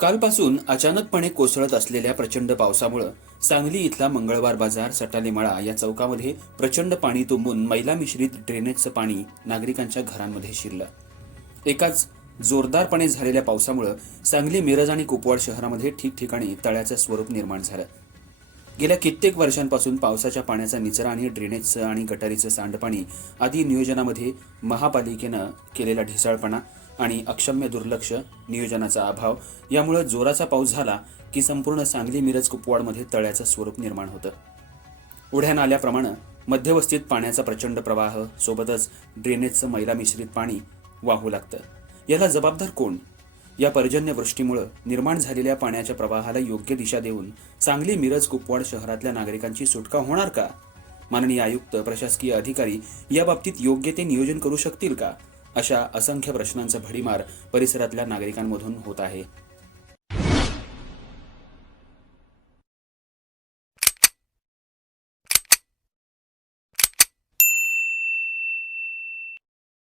कालपासून अचानकपणे कोसळत असलेल्या प्रचंड पावसामुळं सांगली इथला मंगळवार बाजार सटाले मळा या चौकामध्ये प्रचंड पाणी तुंबून मैला मिश्रित ड्रेनेजचं पाणी नागरिकांच्या घरांमध्ये शिरलं. एकाच जोरदारपणे झालेल्या पावसामुळं सांगली मिरज आणि कुपवाड शहरामध्ये ठिकठिकाणी तळ्याचं स्वरूप निर्माण झालं. गेल्या कित्येक वर्षांपासून पावसाच्या पाण्याचा निचरा आणि ड्रेनेजचं आणि गटारीचं सांडपाणी आदी नियोजनामध्ये महापालिकेनं केलेला ढिसाळपणा आणि अक्षम्य दुर्लक्ष नियोजनाचा अभाव. यामुळे जोराचा पाऊस झाला की संपूर्ण सांगली मिरज कुपवाडमध्ये तळ्याचं स्वरूप निर्माण होतं. उढ्या नाल्याप्रमाणे मध्यवस्तीत पाण्याचा प्रचंड प्रवाह सोबतच ड्रेनेजचं मैला मिश्रित पाणी वाहू लागतं. याला जबाबदार कोण? या पर्जन्यवृष्टीमुळे निर्माण झालेल्या पाण्याच्या प्रवाहाला योग्य दिशा देऊन सांगली मिरज कुपवाड शहरातल्या नागरिकांची सुटका होणार का? माननीय आयुक्त प्रशासकीय अधिकारी या बाबतीत योग्य ते नियोजन करू शकतील का? अशा असंख्य प्रश्नांचा भडीमार परिसरातल्या नागरिकांमधून होत आहे.